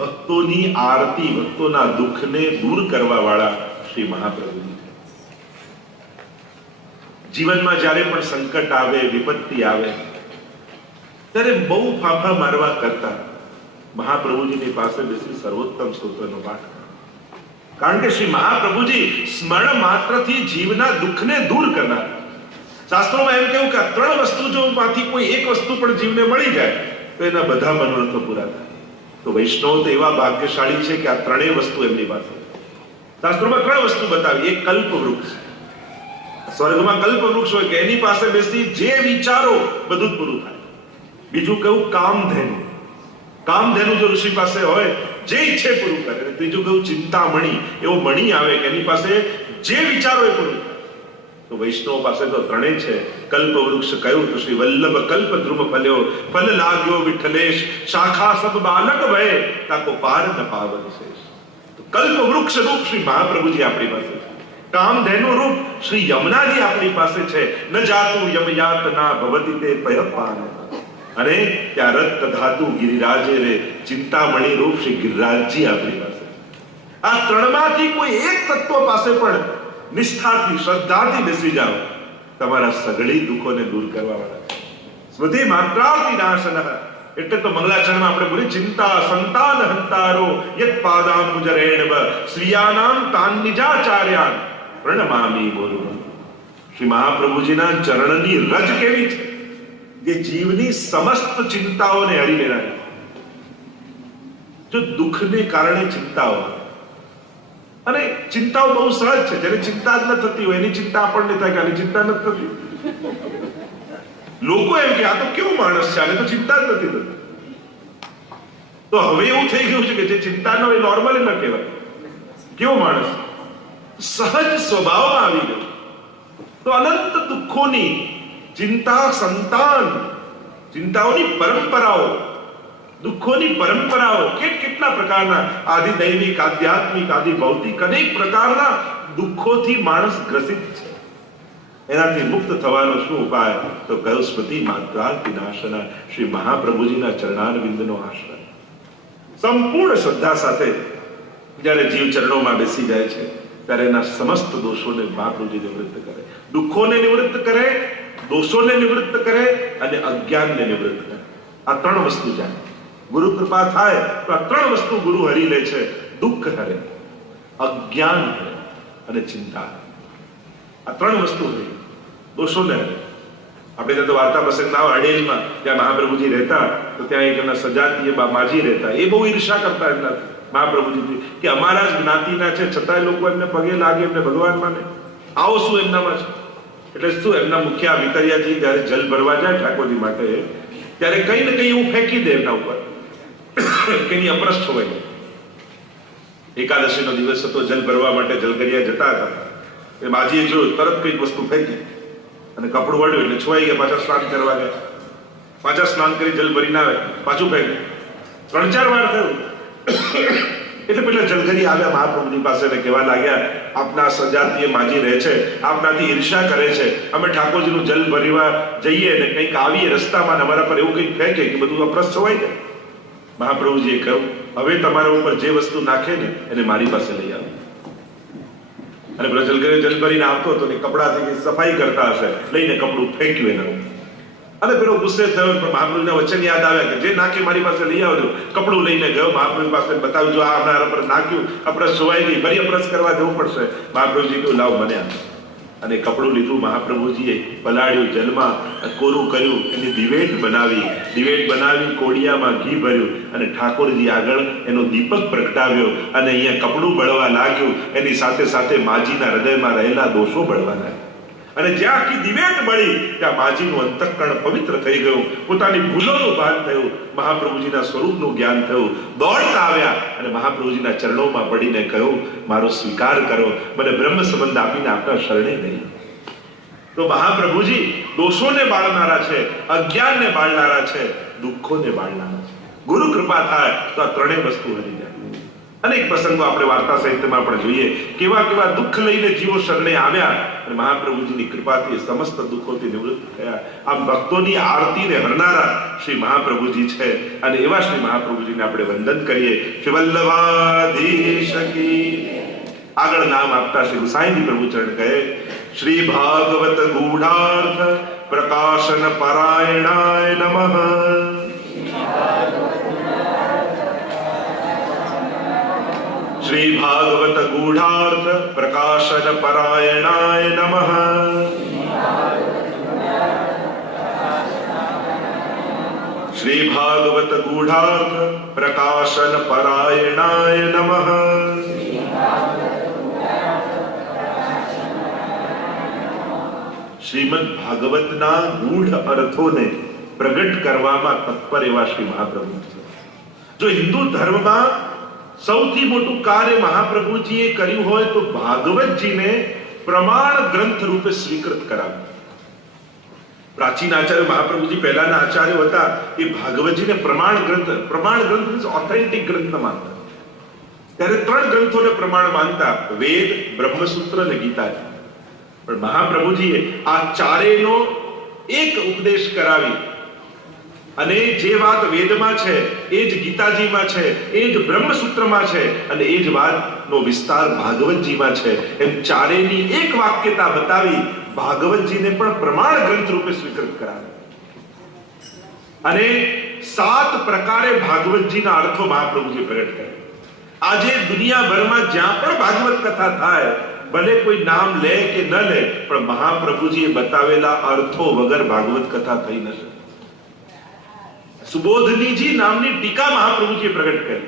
ભક્તોની આરતી, ભક્તોના દુઃખને દૂર કરવા વાળા શ્રી મહાપ્રભુજી. જીવનમાં જ્યારે પણ સંકટ આવે, વિપત્તિ આવે, ત્યારે બહુ ફાફા મારવા કરતા મહાપ્રભુજીની પાસે બેસી સર્વોત્તમ સ્તોત્રનો પાઠ. કારણ કે શ્રી મહાપ્રભુજી સ્મરણ માત્રથી જીવના દુઃખને દૂર કરનાર. શાસ્ત્રોમાં એમ કહ્યું કે આ ત્રણ વસ્તુ જો માંથી કોઈ એક વસ્તુ પણ જીવને મળી જાય તો એના બધા મનોરથો પૂરા થાય. તો વૈષ્ણવ તો એવા ભાગ્યશાળી છે કે આ ત્રણેય વસ્તુ એમની પાસે. શાસ્ત્રોમાં ત્રણ વસ્તુ બતાવી. એક કલ્પ વૃક્ષ, સ્વર્ગમાં કલ્પ વૃક્ષ હોય કે એની પાસે બેસી જે વિચારો બધું જ પૂરું થાય. બીજું કહ્યું કામધેનુ, કામધેનુ જો ઋષિ પાસે હોય જે ઈચ્છે પૂરું કરે. ત્રીજું કહ્યું ચિંતામણી, એવો મણી આવે કે એની પાસે જે વિચારો એ પૂરું થાય. તો વૈષ્ણવ પાસે તો ત્રણેય છે. કલ્પ વૃક્ષ કહ્યું તો શ્રી વલ્લભ કલ્પ ધ્રુમ ફલ્યો, ફલ લાગ્યો વિઠ્ઠલેશ, શાખા સબ બાલક ભય, તાકો પાર ન પાવન શેષ. તો કલ્પ વૃક્ષ રૂપ શ્રી મહાપ્રભુજી આપણી પાસે છે. કામધેનુ રૂપ શ્રી યમુનાજી આપણી પાસે છે. ન જાતું યમયાતના ભવતિ તે પયપાન, અને ત્યાં રત્ન ધાતુ ગિરિરાજે રે, ચિંતામણી રૂપ શ્રી ગિરિરાજજી આપણી પાસે. આ ત્રણમાંથી કોઈ એક તત્વ પાસે પણ નિષ્ઠાથી, શ્રદ્ધાથી બેસી જાઓ, તમારા સઘળી દુઃખોને દૂર કરવા વાળા. સ્મૃતિ માત્રાર્થી નાશનઃ, એટલે તો મંગલાચરણમાં આપણે બોલી ચિંતા સંતાન હંતારો યત પાદાંબુજરેણવ શ્રિયાનામ તાન નિજાચાર્યાન પ્રણમામિ બોલું. શ્રી મહાપ્રભુજીના ચરણની રજ કેવી છે કે જીવની સમસ્ત ચિંતાઓને હરી લેનારી. જો દુઃખને કારણે ચિંતાઓ, અને ચિંતાઓ બહુ સહજ છે. જેને ચિંતા જ ન થતી હોય એની ચિંતા આપણને થાય કે આની ચિંતા નથી થતી. લોકો એમ કે આ તો કેવો માણસ છે, આને તો ચિંતા જ નથી થતી. તો હવે એવું થઈ ગયું છે કે જે ચિંતા ન હોય નોર્મલ ન કહેવાય. કેવો માણસ, સહજ સ્વભાવમાં આવી ગયો. તો અનંત દુઃખોની ચિંતા, સંતાન, ચિંતાઓની પરંપરાઓ, દુઃખોની પરંપરાઓ કેટલા પ્રકારના આદિ દૈવિક, આધ્યાત્મિક, આદિ ભૌતિક અનેક પ્રકારના દુઃખોથી માણસ ગ્રસિત છે. એનાથી મુક્ત થવાનો શું ઉપાય? તો કયો સ્મૃતિ માત્રાર્થી નાશન, શ્રી મહાપ્રભુજીના ચરણારવિંદનો આશ્રય. સંપૂર્ણ શ્રદ્ધા સાથે જ્યારે જીવ ચરણોમાં બેસી જાય છે ત્યારે એના સમસ્ત દોષોને મહાપ્રભુજી નિવૃત્ત કરે, દુઃખોને નિવૃત્ત કરે, દોષોને નિવૃત્ત કરે અને અજ્ઞાનને નિવૃત્ત કરે. આ ત્રણ વસ્તુ જાય. ગુરુ કૃપા થાય તો આ ત્રણ વસ્તુ ગુરુ હરી લે છે. દુઃખ હરે, અજ્ઞાન હરે અને ચિંતા. આ ત્રણ વસ્તુ હરી, દોષોને હરે. આપણે ત્યાં તો વાર્તા પ્રસંગ ના અડેલમાં ત્યાં મહાપ્રભુજી રહેતા, તો ત્યાં એક એમના સજાતીય માજી રહેતા. એ બહુ ઈર્ષા કરતા એમના મહાપ્રભુજી કે અમારા જ જ્ઞાતિના છે છતાંય લોકો એમને પગે લાગે, એમને ભગવાન માને. આવો શું એમનામાં છે? એટલે શું એમના મુખ્ય વિતરિયાજી જયારે જલ ભરવા જાય ઠાકોરજી માટે, ત્યારે કઈ ને કઈ એવું ફેંકી દે એમના ઉપર કે એની અપરસ છોવાય. એકાદશીનો દિવસ હતો, જલ ભરવા માટે જલગરિયા જતા હતા. એ માજીએ જોયું, તરત કઈક વસ્તુ ફેંકી અને કપડું વળ્યું એટલે છોવાઈ ગયા. પાછા સ્નાન કરવા ગયા, પાછા સ્નાન કરી જલ ભરીને આવે, પાછું ફેંક્યું. 3-4 વાર થયું. એટલે પેલા જલગરી આવ્યા મહાપ્રભુની પાસે ને કહેવા લાગ્યા, આપના સજાતીય માજી રહે છે, આપનાથી ઈર્ષા કરે છે, અમે ઠાકોરજીનું જલ ભરવા જઈએ ને કંઈક આવીએ રસ્તામાં અમારા પર એવું કંઈક ફેંકે કે બધું અપ્રસ છવાઈ જાય. મહાપ્રભુજીએ કહ્યું, હવે તમારા ઉપર જે વસ્તુ નાખે ને એને મારી પાસે લઈ આવો. અને પેલા જલગરી જલ ભરીને આવતો હતો ને કપડાથી સફાઈ કરતા હશે, લઈને કપડું ફેંક્યું એના ઉપર. અને પેલો ગુસ્સે થયો, પણ મહાપ્રભુના વચન યાદ આવ્યા કે જે નાખે મારી પાસે લઈ આવજો. કપડું લઈને ગયો, મહાપ્રભુ પાસે બતાવ્યું, જો આ હમણાં પર નાખ્યું, અપરસ જોવાય નહીં, ફરી અપરસ કરવા જવું પડશે. મહાપ્રભુજી કહ્યું, લાવ મને આપ. અને કપડું લીધું. મહાપ્રભુજીએ પલાળ્યું, જલમાં કોરું કર્યું, એની દિવેટ બનાવી કોડિયામાં ઘી ભર્યું અને ઠાકોરજી આગળ એનો દીપક પ્રગટાવ્યો. અને અહીંયા કપડું બળવા લાગ્યું, એની સાથે સાથે માજીના હૃદયમાં રહેલા દોષો બળવા લાગ્યા. અને જ્યાં આખી દિવેટ બળી ત્યાં માજીનું અંતઃકરણ પવિત્ર થઈ ગયું, પોતાની ભૂલોનું ભાન થયું, મહાપ્રભુજીના સ્વરૂપનું જ્ઞાન થયું. દોડતા આવ્યા અને મહાપ્રભુજીના ચરણોમાં પડીને કહ્યું, મારો સ્વીકાર કરો, મને બ્રહ્મ સંબંધ આપીને આપના શરણે નહીં. તો મહાપ્રભુજી દોષોને બાળનારા છે, અજ્ઞાનને બાળનારા છે, દુઃખોને બાળનારા છે. ગુરુ કૃપા થાય તો આ ત્રણેય વસ્તુ હરી જાય. અનેક પ્રસંગો આપણે વાર્તા સાહિત્યમાં પણ જોઈએ, કેવા કેવા દુઃખ લઈને જીવો શરણે આવ્યા અને મહાપ્રભુજીની કૃપાથી સમસ્ત દુઃખોથી નિવૃત્ત થયા. આમ ભક્તોની આરતીને હરનારા શ્રી મહાપ્રભુજી છે અને એવા શ્રી મહાપ્રભુજીને આપણે વંદન કરીએ. શ્રી વલ્લભાધીશ કી. આગળ નામ આપતા શ્રી ગુસાઈજી પ્રભુચરણ કહે, શ્રી ભાગવત ગૂઢાર્થ પ્રકાશન પરાયણાય નમઃ. શ્રી ભાગવત ગૂઢાર્થ પ્રકાશન પરાયણાય નમઃ. શ્રી ભાગવત ગૂઢાર્થ પ્રકાશન પરાયણાય નમઃ. શ્રીમદ ભાગવતના ગૂઢ અર્થોને પ્રગટ કરવામાં તત્પર એવા શ્રી મહાપ્રભુ છે. જો હિન્દુ ધર્મમાં સૌથી મોટું કાર્ય મહાપ્રભુજીએ કર્યું હોય તો ભાગવતજીને પ્રમાણ ગ્રંથ રૂપે સ્વીકૃત કરાવ્યું. પ્રાચીન આચાર્ય મહાપ્રભુજી પહેલાના આચાર્યો હતા એ ભાગવતજીને પ્રમાણ ગ્રંથ ઓથેન્ટિક ગ્રંથ માનતા. ત્યારે 3 ગ્રંથોને પ્રમાણ માનતા, વેદ, બ્રહ્મસૂત્ર અને ગીતાજી. પણ મહાપ્રભુજીએ આ ચારેયનો એક ઉપદેશ કરાવી અને જે વાત વેદમાં છે એ જ ગીતાજીમાં છે, એ જ બ્રહ્મસૂત્રમાં છે અને એ જ વાતનો વિસ્તાર ભાગવતજીમાં છે. એમ ચારેયની એક વાક્યતા બતાવી ભાગવતજીને પણ પ્રમાણ ગ્રંથ રૂપે સ્વીકૃત કરાવી અને 7 પ્રકારે ભાગવતજીના અર્થો મહાપ્રભુજી પ્રગટ કર્યા. આજે દુનિયાભરમાં જ્યાં પણ ભાગવત કથા થાય, ભલે કોઈ નામ લે કે ન લે, પણ મહાપ્રભુજીએ બતાવેલા અર્થો વગર ભાગવત કથા થઈ ન શકે. સુબોધનીજી નામની ટીકા મહાપ્રભુજીએ પ્રગટ કરી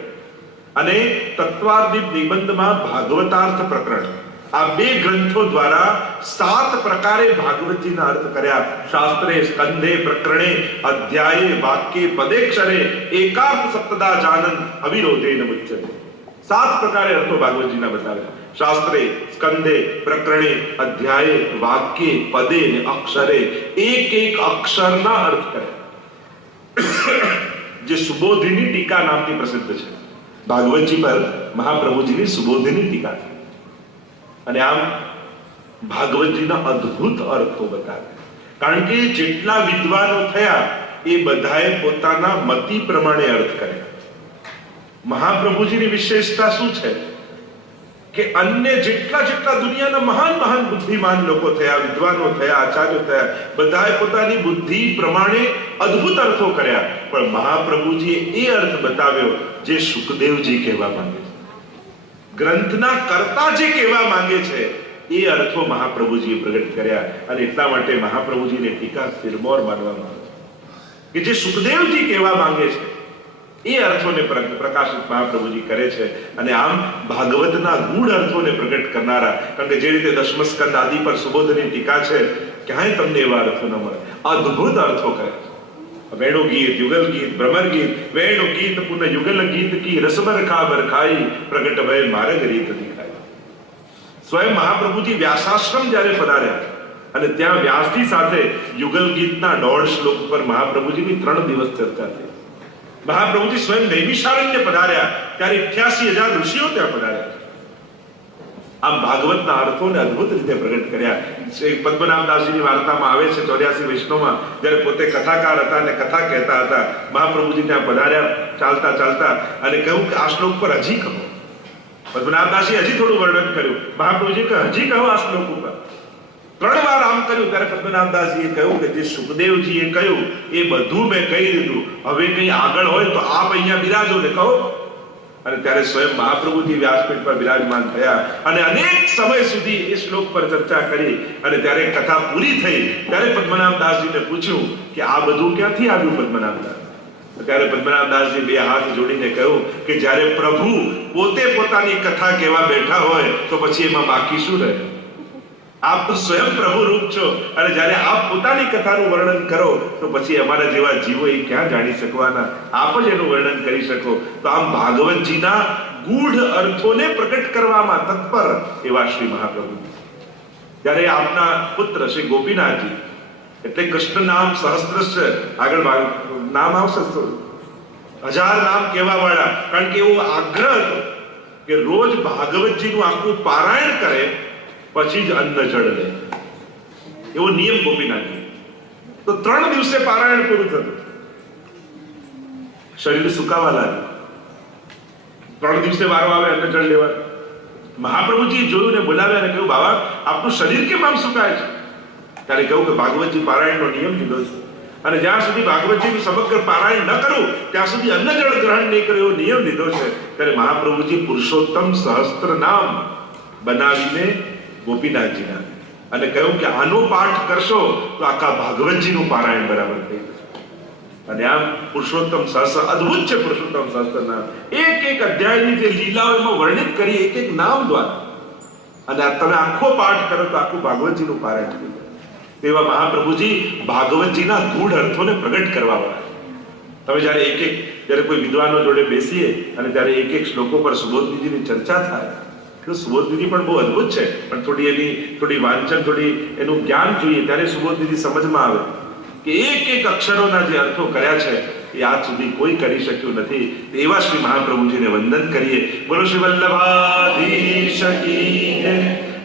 અને તત્વાદીપ નિબંધમાં ભાગવતાર્થ પ્રકરણ, આ 2 ગ્રંથો દ્વારા 7 પ્રકારે ભાગવતજીના અર્થ કર્યા. શાસ્ત્રે, સ્કંધે, પ્રકરણે, અધ્યાયે, વાક્યે, પદેક્ષરે એકાર્થ સપ્તદા જાનન અવિરોધેન મુચ્યતે. 7 પ્રકારે અર્થો ભાગવતજીના બતાવ્યા. શાસ્ત્રે, સ્કંધે, પ્રકરણે, અધ્યાયે, વાક્યે, પદે અને અક્ષરે એક અક્ષરના અર્થ કર્યા. જે સુબોધિની ટીકા નામથી પ્રસિદ્ધ છે. ભાગવતજી પર મહાપ્રભુજીની સુબોધિની ટીકા છે અને આમ ભાગવતજીના અદ્ભુત અર્થો બતાવ્યા. કારણ કે જેટલા વિદ્વાનો થયા એ બધાએ પોતાના મતિ પ્રમાણે અર્થ કર્યા. મહાપ્રભુજીની વિશેષતા શું છે કે અન્ય જેટલા દુનિયાના મહાન બુદ્ધિમાન લોકો થયા, વિદ્વાનો થયા, આચાર્યો થયા, બધાએ પોતાની બુદ્ધિ પ્રમાણે અદ્ભુત અર્થો કર્યા. પણ મહાપ્રભુજીએ એ અર્થ બતાવ્યો જે સુખદેવજી કહેવા માંગે છે, ગ્રંથના કર્તા જે કહેવા માંગે છે એ અર્થો મહાપ્રભુજીએ પ્રગટ કર્યા. અને એટલા માટે મહાપ્રભુજીને ટીકા સિરમોર માનવામાં આવે કે જે સુખદેવજી કહેવા માંગે છે એ અર્થોને પ્રકાશિત મહાપ્રભુજી કરે છે. અને આમ ભાગવતના ગૂઢ અર્થોને પ્રગટ કરનારા, કારણ કે જે રીતે દશમસ્કંદ આદિ પર સુબોધની ટીકા છે, ક્યાંય તમને એવા અર્થો ન મળે. અદ્ભુત અર્થો કરે છે. વેણુ ગીત, યુગલ ગીત, ભ્રમર ગીત, વેણુ ગીત પુનઃ યુગલ ગીત કી રસબર ખા બરખાઈ પ્રગટ ભય માર્ગ રીત દિખાઈ. સ્વયં મહાપ્રભુજી વ્યાસાશ્રમ જ્યારે પધાર્યા અને ત્યાં વ્યાસજી સાથે યુગલ ગીતના 1.5 શ્લોક પર મહાપ્રભુજીની 3 દિવસ ચર્ચા થઈ. મહાપ્રભુજી સ્વયં નૈમિષારણ્ય પધાર્યા ત્યારે 88,000 ઋષિઓ ત્યાં પધાર્યા. આમ ભાગવતના અર્થોને અદ્ભુત રીતે પ્રગટ કર્યા. શ્રી પદ્મનાભદાસજીની વાર્તામાં આવે છે 84 વૈષ્ણવમાં જ્યારે પોતે કથાકાર હતા અને કથા કહેતા હતા, મહાપ્રભુજી ત્યાં પધાર્યા ચાલતા અને કહ્યું કે આ શ્લોક પર હજી કહો. પદ્મનાભદાસજી હજી થોડું વર્ણન કર્યું. મહાપ્રભુજી કહે હજી કહો આ શ્લોક ઉપર. 3 વાર આમ કર્યું ત્યારે પદ્મનાભદાસજીએ કહ્યું કે જે સુખદેવજીએ કહ્યું એ બધું મેં કહી દીધું, હવે કંઈ આગળ હોય તો આપ અહીંયા બિરાજો ને કહો. અને ત્યારે સ્વયં મહાપ્રભુજી વ્યાસપીઠ પર બિરાજમાન થયા અને અનેક સમય સુધી એ શ્લોક પર ચર્ચા કરી. અને ત્યારે કથા પૂરી થઈ ત્યારે પદ્મનાભદાસજીને પૂછ્યું કે આ બધું ક્યાંથી આવ્યું પદ્મનાભદાસ? ત્યારે પદ્મનાભદાસજી 2 હાથ જોડીને કહ્યું કે જ્યારે પ્રભુ પોતે પોતાની કથા કહેવા બેઠા હોય તો પછી એમાં બાકી શું રહે? આપ તો સ્વયં પ્રભુ રૂપ છો અને જ્યારે આપ પોતાની કથાનું વર્ણન કરો તો પછી અમારા જેવા જીવો એ ક્યાં જાણી શકવાના? આપ જ એનું વર્ણન કરી શકો. તો આમ ભાગવતજીના ગૂઢ અર્થોને પ્રગટ કરવામાં તત્પર એવા શ્રી મહાપ્રભુ. ત્યારે આપના પુત્ર શ્રી ગોપીનાથજી, એટલે કૃષ્ણ નામ સહસ્ત્ર, આગળ નામ આવશે 1000 નામ કહેવા વાળા, કારણ કે એવો આગ્રહ હતો કે રોજ ભાગવતજીનું આખું પારાયણ કરે પછી જ અન્ન જળ લે, એવો નિયમ ગોપીનાથજી. તો 3 દિવસે પારાયણ પૂરું થતું, શરીર સુકાવા લાગ્યું. 3 દિવસે વારો આવે અન્ન જળ લેવા. મહાપ્રભુજી જોયું ને બોલાવ્યા ને કહ્યું, બાબા આપનું શરીર કેમ આમ સુકાય છે? ત્યારે કહ્યું કે ભાગવતજી પારાયણનો નિયમ લીધો છે, અને જ્યાં સુધી ભાગવતજીનું સમગ્ર પારાયણ ન કરું ત્યાં સુધી અન્ન જળ ગ્રહણ નહીં કરે એવો નિયમ લીધો છે. ત્યારે મહાપ્રભુજી પુરુષોત્તમ સહસ્ત્ર નામ બનાવીને ગોપીનાથજીના અને કહ્યું કે આનો પાઠ કરશો તો આખા ભાગવતજીનું પારાયણ બરાબર થઈ જશે. અને આમ પુરુષોત્તમ સહસ્ત્ર અદ્ભુત છે. પુરુષોત્તમ સહસ્ત્ર નામ એક અધ્યાયની જે લીલાઓ એમાં વર્ણિત કરી એક નામ દ્વારા, અને તમે આખો પાઠ કરો તો આખું ભાગવતજીનું પારાયણ થઈ જાય. તેવા મહાપ્રભુજી ભાગવતજીના ગૂઢ અર્થોને પ્રગટ કરવા વાળા. તમે જ્યારે કોઈ વિદ્વાનો જોડે બેસીએ અને ત્યારે એક શ્લોકો પર સુબોધનીજીની ચર્ચા થાય તો સુબોધનીજી પણ બહુ અદ્ભુત છે, પણ થોડી વાંચન, એનું જ્ઞાન જોઈએ ત્યારે સુબોધનીજી સમજમાં આવે કે એક અક્ષરોના જે અર્થો કર્યા છે એ આજ સુધી કોઈ કરી શક્યું નથી. એવા શ્રી મહાપ્રભુજીને વંદન કરીએ. બોલો શ્રી વલ્લભાધીશ કી જય.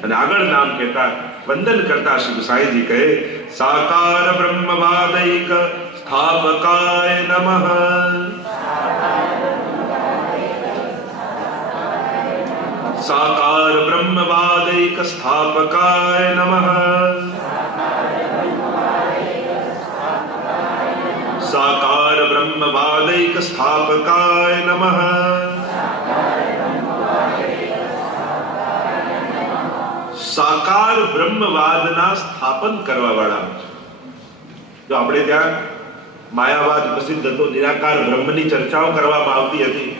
અને આગળ નામ કહેતા વંદન કરતા શ્રી ગુસાઈજી કહે, સાકાર બ્રહ્મવાદૈક સ્થાપકાય નમઃ. સાકાર બ્રહ્મવાદૈક સ્થાપકાય નમઃ. સાકાર બ્રહ્મવાદૈક સ્થાપકાય નમઃ. સાકાર બ્રહ્મવાદના સ્થાપન કરવા વાળા. જો આપણે ત્યાં માયાવાદ પ્રસિદ્ધ હતો, નિરાકાર બ્રહ્મની ચર્ચાઓ કરવામાં આવતી હતી,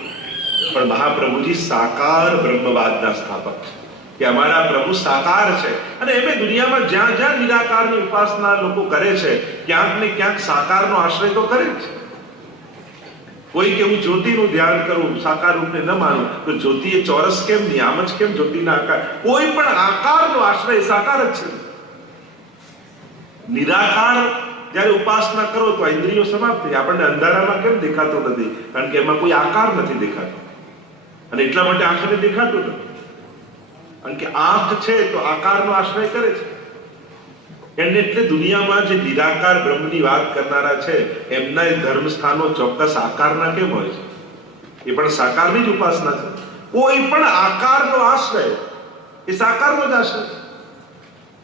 પણ મહાપ્રભુજી સાકાર બ્રહ્મવાદના સ્થાપક છે કે અમારા પ્રભુ સાકાર છે. અને એમ દુનિયામાં જ્યાં જ્યાં નિરાકારની ઉપાસના લોકો કરે છે ક્યાંક ને ક્યાંક સાકારનો આશ્રય તો કરે જ છે. કોઈ કે હું જ્યોતિનું ધ્યાન કરું, સાકાર રૂપને ન માનું, તો જ્યોતિ એ ચોરસ કેમ નહીં, આમ જ કેમ જ્યોતિના આકાર? કોઈ પણ આકારનો આશ્રય સાકાર જ છે. નિરાકાર જ્યારે ઉપાસના કરો તો ઇન્દ્રિયો સમાપ્ત થઈ. આપણને અંધારામાં કેમ દેખાતો નથી? કારણ કે એમાં કોઈ આકાર નથી દેખાતો, અને એટલા માટે આંખને દેખાતું નથી. કારણ કે આંખ છે તો આકારનો આશ્રય કરે છે. એટલે દુનિયામાં જે નિરાકાર બ્રહ્મની વાત કરનારા છે એમના ધર્મ સ્થાનો ચોક્કસ આકારના કેમ હોય છે? એ પણ સાકારની જ ઉપાસના છે. કોઈ પણ આકારનો આશ્રય એ સાકારનો જ આશ્રય.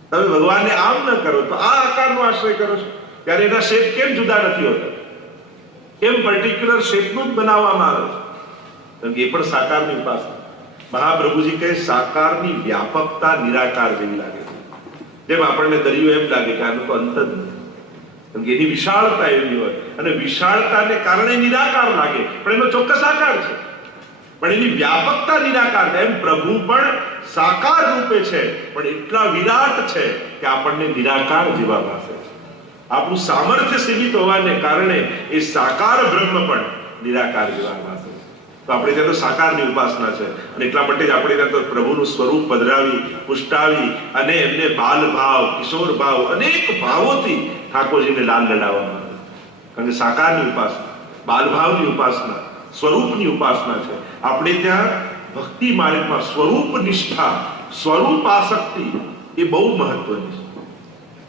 તમે ભગવાનને આમ ન કરો તો આ આકારનો આશ્રય કરો છો, ત્યારે એના શેપ કેમ જુદા નથી હોતા? કેમ પર્ટિક્યુલર શેપનું જ બનાવવામાં આવે છે? કારણ કે એ પણ સાકારની ઉપાસના. મહાપ્રભુજી કહે સાકારની વ્યાપકતા નિરાકાર જેવી લાગે છે. જેમ આપણને દરિયો એમ લાગે કે આનો તો અંત જ નથી, કારણ કે એની વિશાળતા એવી હોય, અને વિશાળતાને કારણે નિરાકાર લાગે, પણ એનો ચોક્કસ આકાર છે, પણ એની વ્યાપકતા નિરાકાર. એમ પ્રભુ પણ સાકાર રૂપે છે, પણ એટલા વિરાટ છે કે આપણને નિરાકાર જેવા ભાસે છે. આપણું સામર્થ્ય સીમિત હોવાને કારણે એ સાકાર બ્રહ્મ પણ નિરાકાર જેવા ભાસે છે. તો આપણે ત્યાં તો સાકારની ઉપાસના છે, અને એટલા માટે જ આપણે ત્યાં તો પ્રભુનું સ્વરૂપ પધરાવી, પુષ્ટાવી અને એમને બાલ ભાવ, કિશોર ભાવ, અનેક ભાવોથી ઠાકોરજીને લાલ લડાવવામાં આવે. કારણ કે સાકારની ઉપાસના, બાલ ભાવની ઉપાસના, સ્વરૂપની ઉપાસના છે. આપણે ત્યાં ભક્તિ માર્ગમાં સ્વરૂપ નિષ્ઠા, સ્વરૂપ આસક્તિ એ બહુ મહત્વની છે.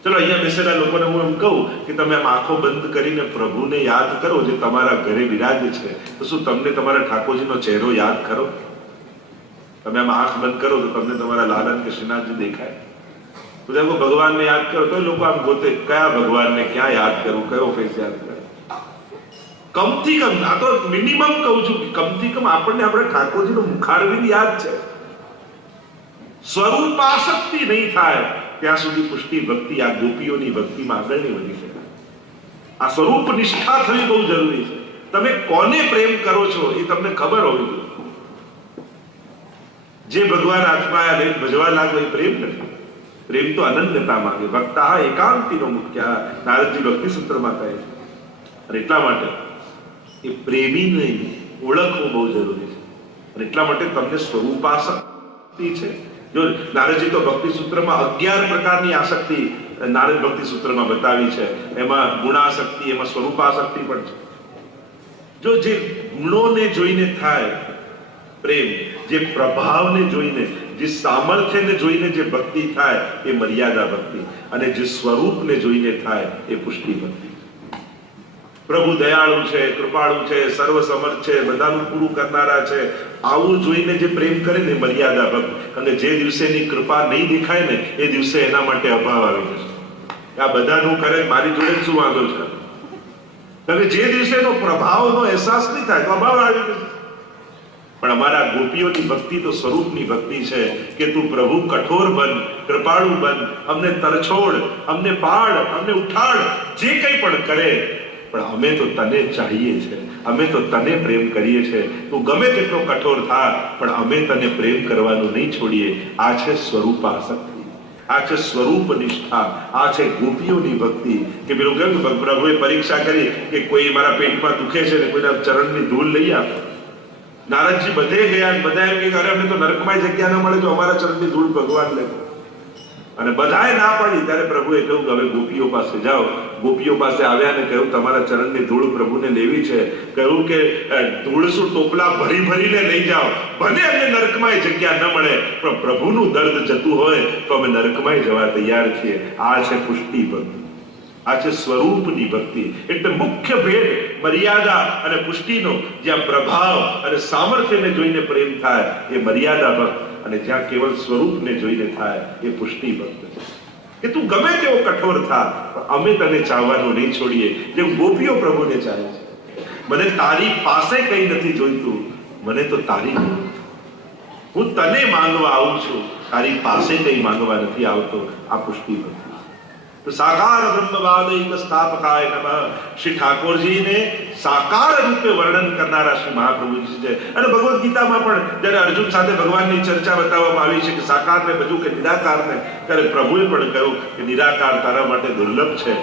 ચલો અહીંયા બેસેલા લોકોને હું એમ કહું કે તમે આમ આંખો બંધ કરીને પ્રભુને યાદ કરો જે તમારા ઘરે વિરાજે છે, તો શું તમને તમારા ઠાકોરજીનો ચહેરો યાદ ખરો? તમે આમ આંખ બંધ કરો તો તમને તમારા લાલન કે શ્રીનાથજી દેખાય? તો देखो ભગવાનને યાદ કરો તો લોકો આમ ગોતે કયા ભગવાનને ક્યાં યાદ કરવું, કયો ફેસ યાદ કરે. કમથી કમ, આ તો મિનિમમ કહું છું કે કમથી કમ આપણને આપણે ઠાકોરજીનો મુખારવિંદ યાદ છે. સ્વરૂપાસક્તિ નહીં થાય ત્યાં સુધી પુષ્ટિ ભક્તિ, આ ગોપીઓની ભક્તિમાં આગળ નહીં વધી શકે. આ સ્વરૂપ નિષ્ઠા થવી બહુ જરૂરી છે. તમે કોને પ્રેમ કરો છો એ તમને ખબર હોવી જોઈએ. જે ભગવાન આત્મા લઈને ભજવા લાગો એ પ્રેમ નથી. પ્રેમ તો અનન્યતા માંગે. ભક્તા એકાંતિનો મુખ્ય, નારદજી ભક્તિ સૂત્રમાં કહે છે. અને એટલા માટે એ પ્રેમીને ઓળખવું બહુ જરૂરી છે. અને એટલા માટે તમને સ્વરૂપાસક્તિ છે. જો નારદજી તો ભક્તિ સૂત્રમાં 11 પ્રકારની આસક્તિ નારદ ભક્તિ સૂત્રમાં બતાવી છે. એમાં ગુણાસક્તિ, એમાં સ્વરૂપાસક્તિ પણ છે. જો જે ગુણોને જોઈને થાય પ્રેમ, જે પ્રભાવને જોઈને, જે સામર્થ્યને જોઈને જે ભક્તિ થાય એ મર્યાદા ભક્તિ, અને જે સ્વરૂપને જોઈને થાય એ પુષ્ટિ ભક્તિ. પ્રભુ દયાળુ છે, કૃપાળુ છે, સર્વસમર્થ છે, બધાનું પૂરું કરનારા છે, આવું જોઈને જે પ્રેમ કરે ને મર્યાદા ભક્ત. અને જે દિવસે એની કૃપા નહીં દેખાય ને એ દિવસે એના માટે અભાવ આવી જશે. આ બધાનું કરે મારી જોડે શું વાંધો છે? કારણ કે જે દિવસે એનો પ્રભાવનો અહેસાસ નહીં થાય તો અભાવ આવી જશે. પણ અમારા ગોપીઓની ભક્તિ તો સ્વરૂપની ભક્તિ છે કે તું પ્રભુ કઠોર બન, કૃપાળુ બન, અમને તરછોડ, અમને પાડ, અમને ઉઠાડ, જે કંઈ પણ કરે, પણ અમે તો તને ચાહીએ છે, અમે તો તને પ્રેમ કરીએ છે. તું ગમે તેટલો કઠોર થા, પણ અમે તને પ્રેમ કરવાનું નહીં છોડીએ. આ છે સ્વરૂપાસક્તિ, આ છે સ્વરૂપ નિષ્ઠા, આ છે ગોપીઓની ભક્તિ. કે પેલું કેમ પ્રભુએ પરીક્ષા કરી કે કોઈ મારા પેટમાં દુખે છે ને કોઈના ચરણની ધૂળ લઈ આપો. નારદજી બધે ગયા, બધા એમ કે અરે અમને તો નરકમાં જગ્યા ન મળે તો અમારા ચરણની ધૂળ ભગવાન લે. અને બધાએ ના પાડી. ત્યારે પ્રભુએ કહ્યું હવે ગોપીઓ પાસે જાઓ. ગોપીઓ પાસે આવ્યા ને કહ્યું તમારા ચરણની ધૂળ પ્રભુને લેવી છે. કહ્યું કે ધૂળ શું ટોપલા ભરી ભરીને લઈ જાઓ, ભલે અમને નરકમાં જગ્યા ન મળે, પણ પ્રભુનું દર્દ જતું હોય તો અમે નરકમાં જવા તૈયાર છીએ. આ છે પુષ્ટિ ભક્તિ, આ છે સ્વરૂપની ભક્તિ. એટલે મુખ્ય ભેદ મર્યાદા અને પુષ્ટિનો. જ્યાં પ્રભાવ અને સામર્થ્યને જોઈને પ્રેમ થાય એ મર્યાદા ભક્ત, અને જ્યાં કેવળ સ્વરૂપને જોઈને થાય એ પુષ્ટિ ભક્ત છે. કે તું ગમે તેવો કઠોર થા, અમે તને ચાહવાનું નહીં છોડીએ. જેમ ગોપીઓ પ્રભુને ચાહે છે. મને તારી પાસે કંઈ નથી જોઈતું, મને તો તારી, હું તને માંગવા આવું છું, તારી પાસે કંઈ માંગવા નથી આવતો. આ પુષ્ટિ ભક્તિ. તો સાકાર બ્રહ્મવાદૈક સ્થાપકાય નમઃ. શ્રી ઠાકોરજીને સાકાર રૂપે વર્ણન કરનારા શ્રી મહાપ્રભુજી છે. અને ભગવદ્ ગીતામાં પણ જ્યારે અર્જુન સાથે ભગવાનની ચર્ચા બતાવવામાં આવી છે કે સાકારને બધું કે નિરાકારને, ત્યારે પ્રભુએ પણ કહ્યું કે નિરાકાર તારા માટે દુર્લભ છે,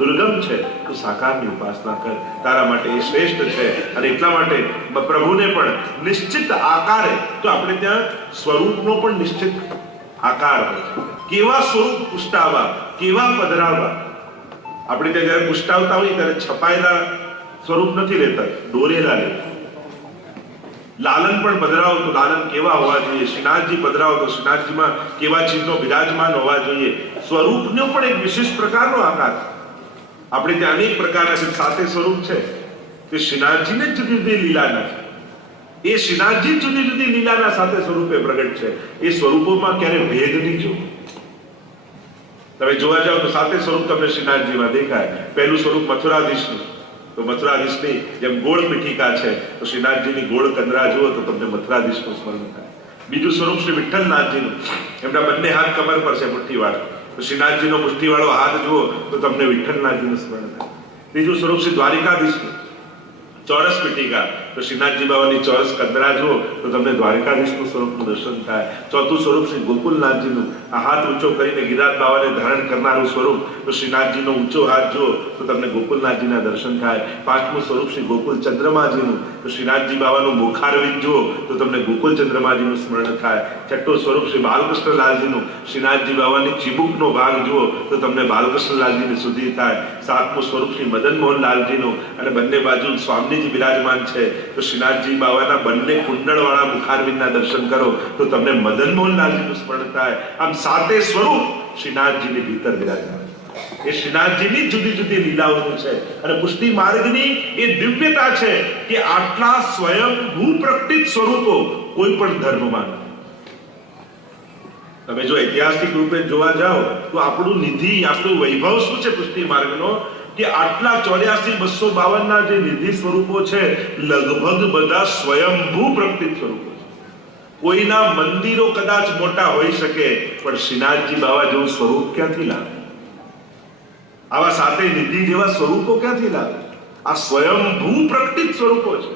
દુર્ગમ છે, તું સાકારની ઉપાસના કર, તારા માટે એ શ્રેષ્ઠ છે. અને એટલા માટે પ્રભુને પણ નિશ્ચિત આકારે, તો આપણે ત્યાં સ્વરૂપનો પણ નિશ્ચિત આકાર હોય છે. કેવા સ્વરૂપ પુષ્ટાવા, કેવા પધરાવા. આપણે ત્યાં જયારે પુષ્ટાવતા હોઈએ ત્યારે છપાયેલા સ્વરૂપ નથી લેતા, દોરેલા લેતા. લાલન પણ પધરાવો તો લાલન કેવા હોવા જોઈએ, શ્રીનાથજી પધરાવો તો શ્રીનાથજીમાં કેવા ચિહ્નો બિરાજમાન હોવા જોઈએ. સ્વરૂપનો પણ એક વિશેષ પ્રકારનો આકાર. આપણે ત્યાં અનેક પ્રકારના છે. સાતે સ્વરૂપ છે કે શ્રીનાથજીને જુદી જુદી લીલાના છે. એ શ્રીનાથજી જુદી જુદી લીલાના સાથે સ્વરૂપે પ્રગટ છે. એ સ્વરૂપોમાં ક્યારે ભેદ નહીં જોવો. તમે જોવા જાઓ તો સાતે સ્વરૂપ તમને શ્રીનાથજીમાં દેખાય. પહેલું સ્વરૂપ મથુરાધીશનું, તો મથુરાધીશની જેમ ગોળ પીઠિકા છે, તો શ્રીનાથજીની ગોળ કંદરા જુઓ તો તમને મથુરાધીશનું સ્મરણ થાય. બીજું સ્વરૂપ શ્રી વિઠ્ઠલનાથજીનું, એમના બંને હાથ કમર પર છે મુઠ્ઠીવાળા, તો શ્રીનાથજીનો મુઠ્ઠીવાળો હાથ જુઓ તો તમને વિઠ્ઠલનાથજીનું સ્મરણ થાય. ત્રીજું સ્વરૂપ શ્રી દ્વારિકાધીશનું, ચોરસ પીઠિકા, તો શ્રીનાથજી બાબાની ચોરસ કંદરા જુઓ તો તમને દ્વારકાધીશનું સ્વરૂપનું દર્શન થાય. ચોથું સ્વરૂપ શ્રી ગોકુલનાથજીનું, આ હાથ ઊંચો કરીને ગિરિરાજ બાબાને ધારણ કરનારું સ્વરૂપ, તો શ્રીનાથજીનો ઊંચો હાથ જુઓ તો તમને ગોકુલનાથજીના દર્શન થાય. પાંચમું સ્વરૂપ શ્રી ગોકુલ ચંદ્રમાજીનું, તો શ્રીનાથજી બાબાનું મુખારવિંદ જુઓ તો તમને ગોકુલ ચંદ્રમાજીનું સ્મરણ થાય. છઠ્ઠું સ્વરૂપ શ્રી બાલકૃષ્ણલાલજીનું, શ્રીનાથજી બાબાની ચીબુકનો ભાગ જુઓ તો તમને બાલકૃષ્ણલાલજીની સુધી થાય. સાતમું સ્વરૂપ શ્રી મદન મોહનલાલજીનું, અને બંને બાજુ સ્વામીજી બિરાજમાન છે, તો શ્રીનાથજી બાબાના બંને કુંડળવાળા મુખારવિંદના દર્શન કરો તો તમને મદન મોહનલાલજીનું સ્મરણ થાય. આમ સાતે સ્વરૂપ શ્રીનાથજીની ભીતર બિરાજમાન. એ શ્રીનાથજીની જુદી જુદી લીલાઓનું છે. અને પુષ્ટિ માર્ગની એ દિવ્યતા છે કે આટલા સ્વયંભૂ પ્રકટિત સ્વરૂપો કોઈ પણ ધર્મમાં નથી. તમે જો ઐતિહાસિક રૂપે જોવા જાઓ તો આપણું નિધિ, આપણું વૈભવ શું છે પુષ્ટિ માર્ગનો, કે આટલા 84,252 ના જે નિધિ સ્વરૂપો છે લગભગ બધા સ્વયંભૂ પ્રકટિત સ્વરૂપો છે. કોઈના મંદિરો કદાચ મોટા હોઈ શકે, પણ શ્રીનાથજી બાબા જેવું સ્વરૂપ ક્યાંથી લાવે? આવા સાતે નિધિ જેવા સ્વરૂપો ક્યાંથી લાવે? આ સ્વયંભૂ પ્રકટિત સ્વરૂપો છે.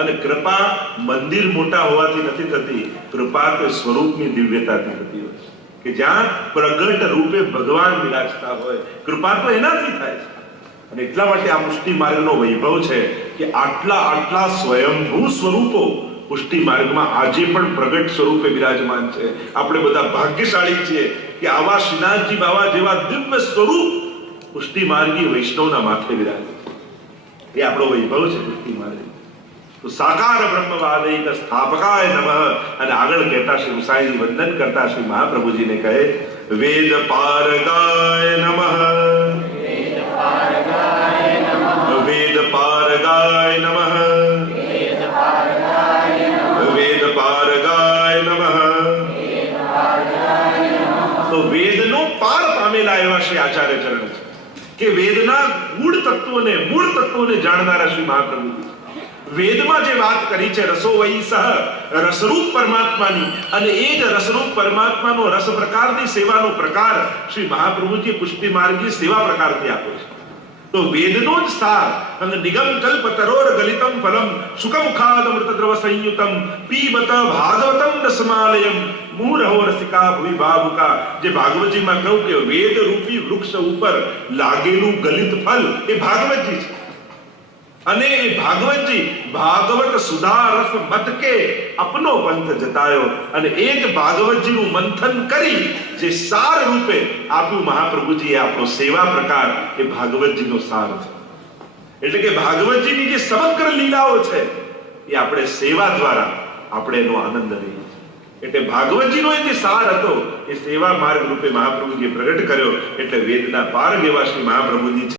અને કૃપા મંદિર મોટા હોવાથી નથી થતી, કૃપા તો સ્વરૂપની દિવ્યતાથી થતી હોય છે. કે જ્યાં પ્રગટ રૂપે ભગવાન વિરાજતા હોય, કૃપા તો એનાથી થાય છે. અને એટલા માટે આ પુષ્ટિ માર્ગનો વૈભવ છે કે આટલા સ્વયંભૂ સ્વરૂપો પુષ્ટિ માર્ગમાં આજે પણ પ્રગટ સ્વરૂપે વિરાજમાન છે. આપણે બધા ભાગ્યશાળી છીએ કે આવા શ્રીનાથજી બાબા જેવા દિવ્ય સ્વરૂપ પુષ્ટિ માર્ગી વૈષ્ણવના માથે વિરાજે છે. એ આપણો વૈભવ છે પુષ્ટિ માર્ગ. તો સાકાર બ્રહ્મવાદિક સ્થાપકાય નમઃ. અને આગળ કહેતા શ્રી ગુસાઈજી વંદન કરતા શ્રી મહાપ્રભુજીને કહે વેદ પારગાય નમઃ. વેદ પારગાય નમઃ. વેદ પારગાય નમઃ. તો વેદનો પાર પામેલા એવા શ્રી આચાર્ય ચરણ છે કે વેદના મૂળ તત્વોને જાણનારા શ્રી મહાપ્રભુજી વેદમાં જે વાત કરી છે રસો વૈ સહ રસરૂપ પરમાત્માની, અને એ જ રસરૂપ પરમાત્માનો રસ પ્રકારની સેવાનો પ્રકાર શ્રી મહાપ્રભુજી પુષ્ટિ માર્ગી સેવા પ્રકારથી આપ્યો છે. તો વેદનો જ સાર અને નિગમ કલ્પ તરોર ગલિતમ ફલમ સુખમુખાદ અમૃતદ્રવ સંયુતમ પીબત ભાગવતમ રસમાલયમ મૂરહો રસિકા ભુવિ ભાવુકા. જે ભાગવતજીમાં કહ્યું કે વેદ રૂપી વૃક્ષ ઉપર લાગેલું ગલિત ફલ એ ભાગવતજી છે. અને એ ભાગવતજી ભાગવત સુધા રસ મત કે અપનો પંથ જતાયો. અને એ જ ભાગવતજીનું મંથન કરી જે સાર રૂપે આપ્યું મહાપ્રભુજીએ આપણો સેવા પ્રકાર એ ભાગવતજીનો સાર છે. એટલે કે ભાગવતજીની જે સમગ્ર લીલાઓ છે એ આપણે સેવા દ્વારા આપણે એનો આનંદ લઈએ. એટલે ભાગવતજીનો એ જે સાર હતો એ સેવા માર્ગ રૂપે મહાપ્રભુજીએ પ્રગટ કર્યો. એટલે વેદના પાર એવા શ્રી મહાપ્રભુજી છે.